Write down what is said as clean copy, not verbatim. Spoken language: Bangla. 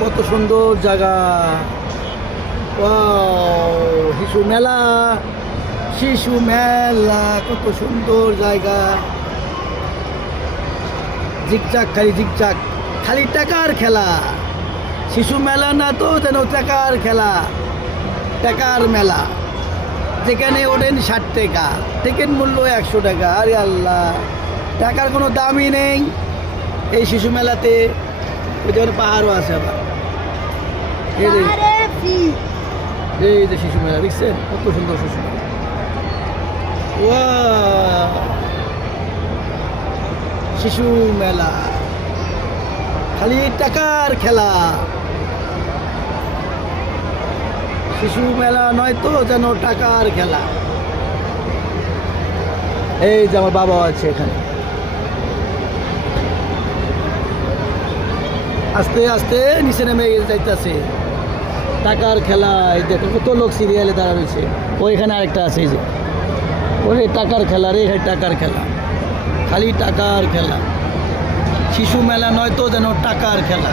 কত সুন্দর জায়গা। শিশু মেলা, শিশু মেলা, কত সুন্দর জায়গা। জিকচাক, খালি জিকচাক, খালি টাকার খেলা। শিশু মেলা না তো যেন টাকার খেলা, টাকার মেলা। যেখানে ওঠেন 60 টাকা, টিকিট মূল্য 100 টাকা। আরে আল্লাহ, টাকার কোনো দামই নেই এই শিশু মেলাতে। ওই যেমন পাহাড়ও আছে আবার। এই যে শিশু মেলা দেখছেন, কত সুন্দর শিশু মেলা। শিশু মেলা, খালি টাকার খেলা। শিশু মেলা নয় তো যেন টাকার খেলা। এই যে আমার বাবা আছে এখানে। আস্তে আস্তে নিচে নেমে যাইতেছে। টাকার খেলা। এই দেখো কত লোক সিরিয়ালে দাঁড়া রয়েছে। ওইখানে আরেকটা আছে, এই যে ওই টাকার খেলা রে, টাকার খেলা, খালি টাকার খেলা। শিশু মেলা নয় তো যেন টাকার খেলা।